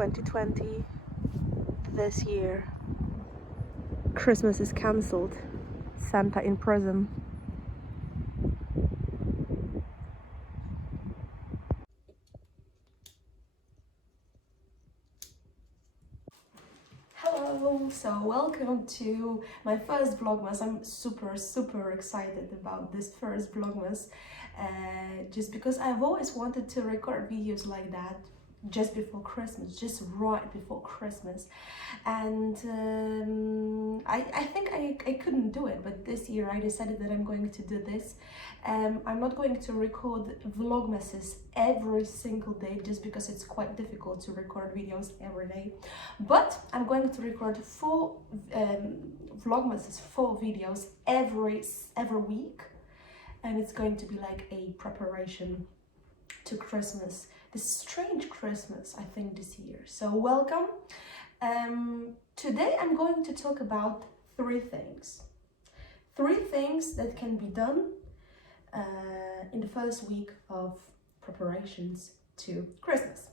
2020, this year, Christmas is cancelled. Santa in prison. Hello, so welcome to my first Vlogmas. I'm super excited about this first Vlogmas, just because I've always wanted to record videos like that just before Christmas, just right before Christmas, and I think I couldn't do it, but this year I decided that I'm going to do this. I'm not going to record Vlogmases every single day just because it's quite difficult to record videos every day, but I'm going to record 4 Vlogmases, 4 videos every week, and it's going to be like a preparation to Christmas, this strange Christmas, I think, this year. So welcome. Today I'm going to talk about 3 things. 3 things that can be done in the first week of preparations to Christmas.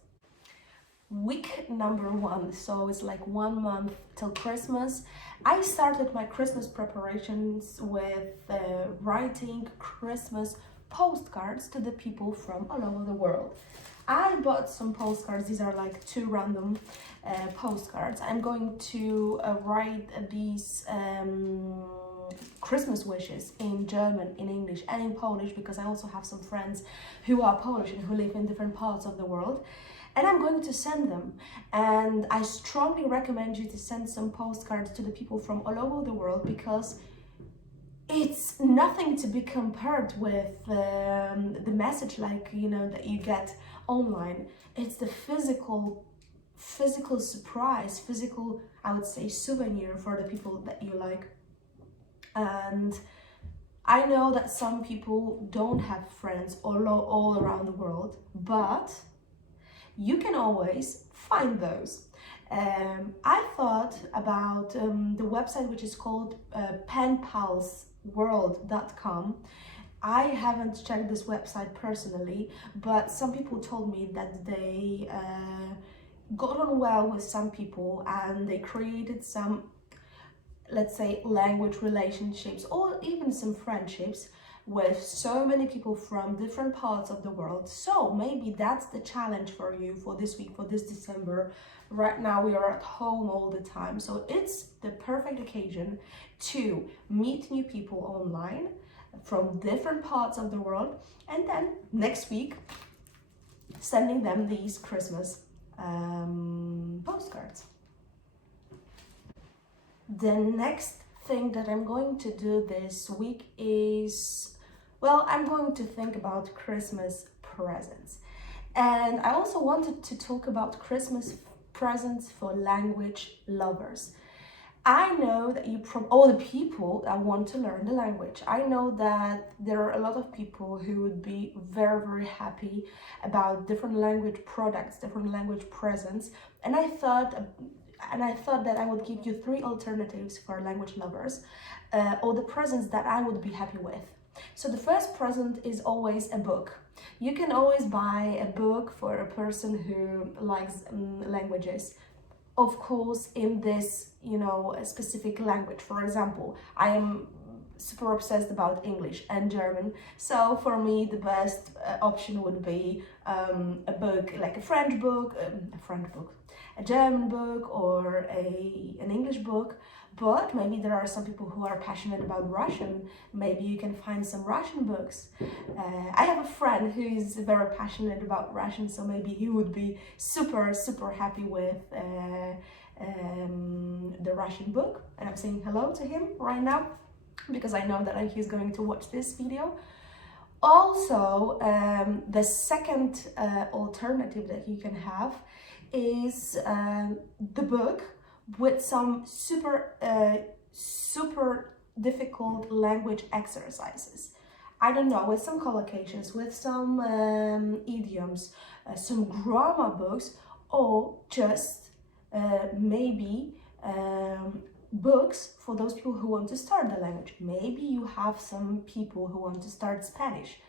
Week number 1, so it's like 1 month till Christmas. I started my Christmas preparations with writing Christmas postcards to the people from all over the world. I bought some postcards. These are like 2 random postcards. I'm going to write these Christmas wishes in German, in English, and in Polish, because I also have some friends who are Polish and who live in different parts of the world. And I'm going to send them. And I strongly recommend you to send some postcards to the people from all over the world, because it's nothing to be compared with the message, like, you know, that you get online. It's the physical surprise, physical, I would say, souvenir for the people that you like. And I know that some people don't have friends all around the world, but you can always find those. I thought about the website, which is called penpalsworld.com. I haven't checked this website personally, but some people told me that they got on well with some people and they created some, let's say, language relationships or even some friendships with so many people from different parts of the world. So maybe that's the challenge for you for this week, for this December. Right now we are at home all the time, so it's the perfect occasion to meet new people online from different parts of the world, and then next week sending them these Christmas postcards. The next thing that I'm going to do this week is, well, I'm going to think about Christmas presents. And I also wanted to talk about Christmas presents for language lovers. I know that all the people that want to learn the language, I know that there are a lot of people who would be very happy about different language products, different language presents. And I thought that I would give you 3 alternatives for language lovers, or the presents that I would be happy with. So the first present is always a book. You can always buy a book for a person who likes languages. Of course, in this, you know, a specific language. For example, I am super obsessed about English and German, so for me the best option would be a book, like a French book, a German book, or an English book. But maybe there are some people who are passionate about Russian. Maybe you can find some Russian books. I have a friend who is very passionate about Russian, so maybe he would be super happy with the Russian book. And I'm saying hello to him right now, because I know that he's going to watch this video. Also, the second alternative that you can have is the book with some super difficult language exercises. I don't know, with some collocations, with some idioms, some grammar books, or just maybe books for those people who want to start the language. Maybe you have some people who want to start Spanish.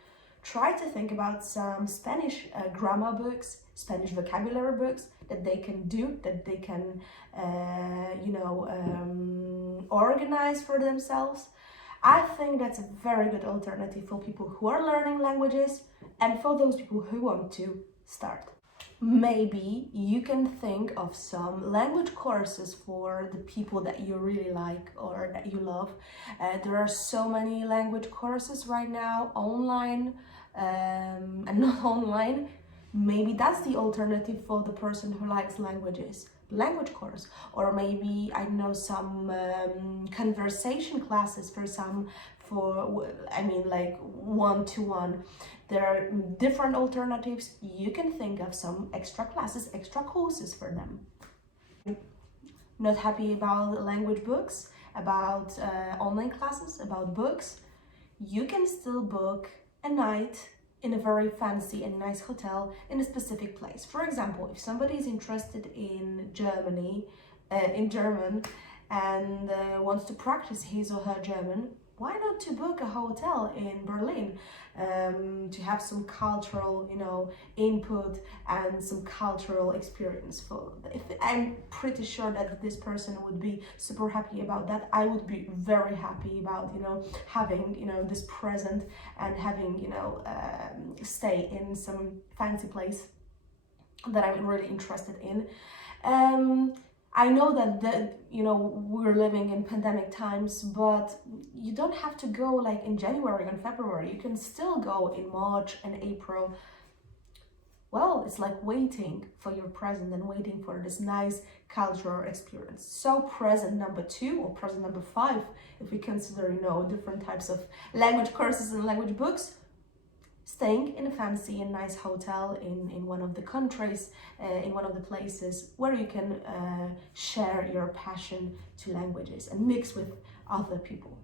try to think about some Spanish grammar books, Spanish vocabulary books that they can do, that they can, organize for themselves. I think that's a very good alternative for people who are learning languages and for those people who want to start. Maybe you can think of some language courses for the people that you really like or that you love. There are so many language courses right now, online and not online. Maybe that's the alternative for the person who likes languages. Language course, or maybe I know some conversation classes like one-to-one. There are different alternatives. You can think of some extra classes, extra courses for them. Not happy about language books, about online classes, about books? You can still book a night in a very fancy and nice hotel in a specific place. For example, if somebody is interested in German, and wants to practice his or her German, why not to book a hotel in Berlin to have some cultural, input and some cultural experience. I'm pretty sure that this person would be super happy about that. I would be very happy about, having, this present and having, stay in some fancy place that I'm really interested in. I know that we're living in pandemic times, but you don't have to go like in January and February. You can still go in March and April. Well, it's like waiting for your present and waiting for this nice cultural experience. So present number 2 or present number 5, if we consider, different types of language courses and language books, staying in a fancy and nice hotel in one of the countries, in one of the places where you can share your passion to languages and mix with other people.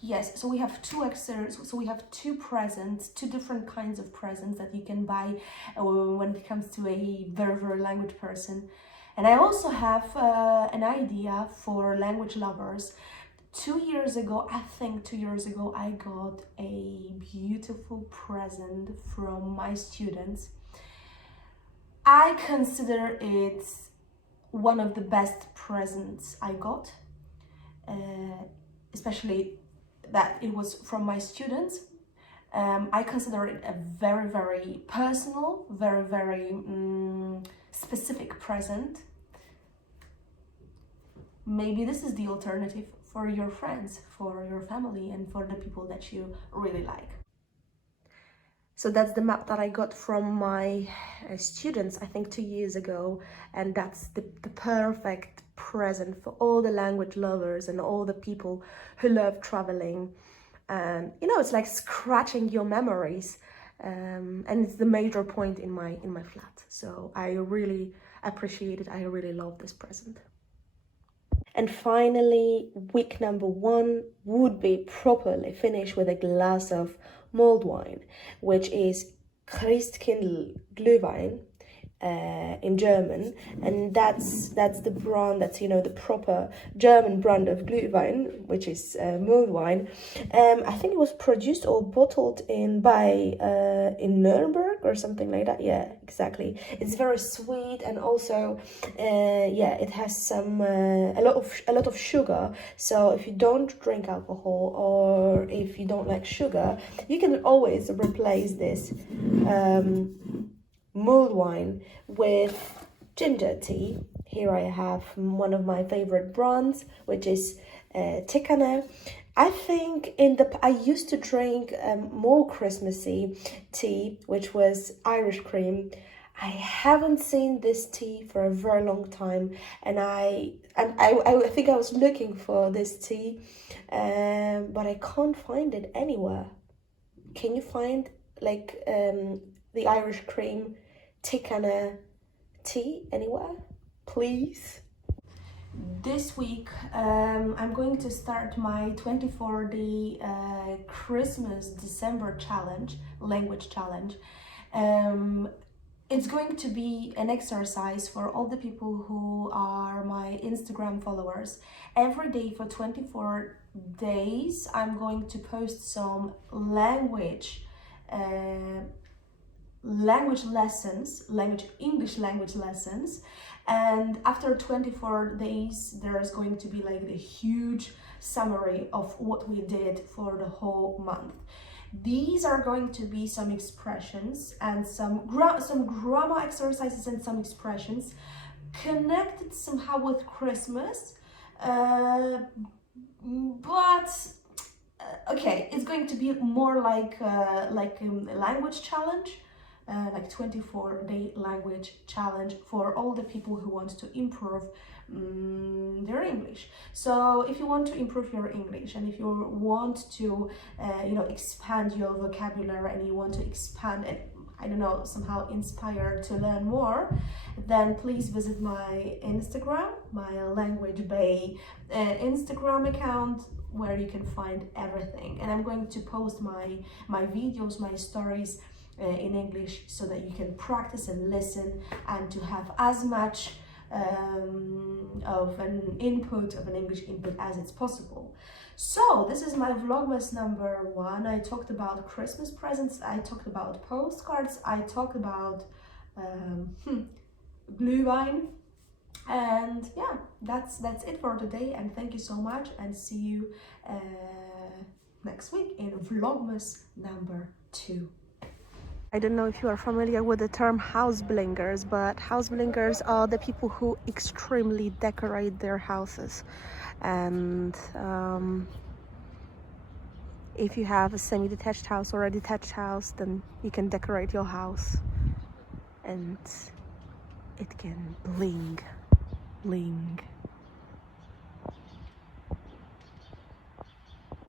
Yes, so we have 2 excerpts, so we have 2 presents, 2 different kinds of presents that you can buy when it comes to a very language person. And I also have an idea for language lovers. 2 years ago, I got a beautiful present from my students. I consider it one of the best presents I got, especially that it was from my students. I consider it a very personal, very specific present. Maybe this is the alternative for your friends, for your family, and for the people that you really like. So that's the map that I got from my students, I think 2 years ago, and that's the perfect present for all the language lovers and all the people who love traveling. And it's like scratching your memories, and it's the major point in my flat. So I really appreciate it. I really love this present. And finally, week number 1 would be properly finished with a glass of mulled wine, which is Christkindl Glühwein in German, and that's the brand, that's the proper German brand of Glühwein, which is mulled wine. I think it was produced or bottled in Nuremberg or something like that. Yeah, exactly. It's very sweet, and also it has some a lot of sugar. So if you don't drink alcohol or if you don't like sugar, you can always replace this mulled wine with ginger tea. Here I have one of my favorite brands, which is Tikane. I think I used to drink more Christmassy tea, which was Irish cream. I haven't seen this tea for a very long time, and I think I was looking for this tea, but I can't find it anywhere. Can you find the Irish cream Tikane tea anywhere, please? This week I'm going to start my 24-day Christmas December challenge, language challenge. it's going to be an exercise for all the people who are my Instagram followers. Every day for 24 days, I'm going to post some English language lessons. And after 24 days, there's going to be like the huge summary of what we did for the whole month. These are going to be some expressions and some grammar exercises and some expressions connected somehow with Christmas, but okay, it's going to be more like a language challenge, like 24-day language challenge for all the people who want to improve their English. So if you want to improve your English, and if you want to expand your vocabulary, and you want to expand and, I don't know, somehow inspired to learn more, then please visit my Instagram, my Language Bay Instagram account, where you can find everything. And I'm going to post my videos, my stories in English, so that you can practice and listen, and to have as much of an English input as it's possible. So this is my Vlogmas number 1. I talked about Christmas presents, I talked about postcards, I talked about Glühwein, and yeah, that's it for today. And thank you so much, and see you next week in Vlogmas number 2. I don't know if you are familiar with the term house blingers, but house blingers are the people who extremely decorate their houses. And if you have a semi-detached house or a detached house, then you can decorate your house and it can bling.